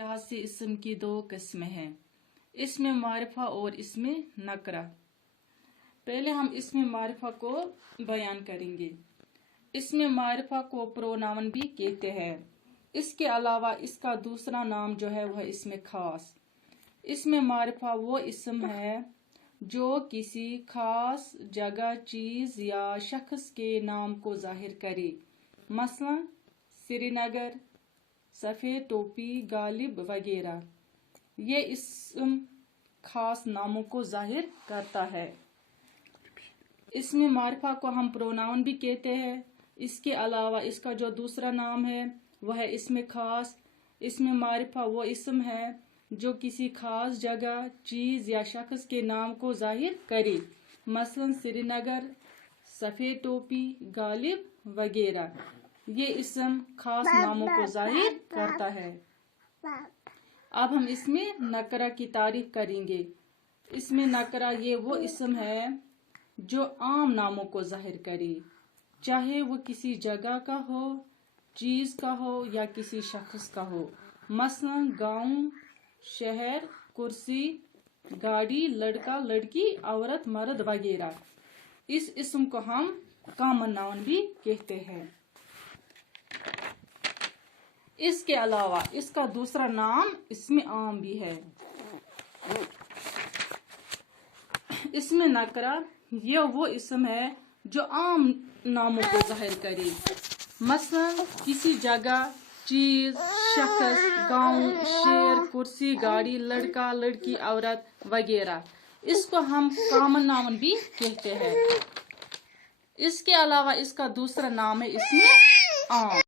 लिहाज से इसम की दो किस्में हैं, इसमें मारिफा और इसमें नकरा। पहले हम इसमें मारिफा को बयान करेंगे। इसमें मारिफा को प्रोनाउन भी कहते हैं। इसके अलावा इसका दूसरा नाम जो है वह इसमें खास। इसमें मारिफा वो इसम है जो किसी खास जगह, चीज या शख्स के नाम को जाहिर करे। मसलन श्रीनगर, सफेद टोपी, गालिब वगैरह। ये इसम खास नामों को जाहिर करता है। इसमें मारिफा को हम प्रोनाउन भी कहते हैं। इसके अलावा इसका जो दूसरा नाम है वह है इसमें खास। इसमें मारिफा वो इसम है जो किसी खास जगह, चीज या शख्स के नाम को जाहिर करे। मसलन श्रीनगर, सफेद टोपी, गालिब वगैरह। ये इसम खास नामों को जाहिर करता है। अब हम इसमें नकरा की तारीफ करेंगे। इसमें नकरा ये वो इसम है जो आम नामों को जाहिर करे, चाहे वो किसी जगह का हो, चीज का हो या किसी शख्स का हो। मसलन गांव, शहर, कुर्सी, गाड़ी, लड़का, लड़की, औरत, मर्द वगैरह। इस इसम को हम कॉमन नाउन भी कहते हैं। इसके अलावा इसका दूसरा नाम इसमें आम भी है। इसमें नकरा ये वो इसम है जो आम नामों को जाहिर करे। मसलन किसी जगह, चीज, शख्स, गांव, शहर, कुर्सी, गाड़ी, लड़का, लड़की, औरत वगैरह। इसको हम कॉमन नाउन भी कहते हैं। इसके अलावा इसका दूसरा नाम है इसमें आम।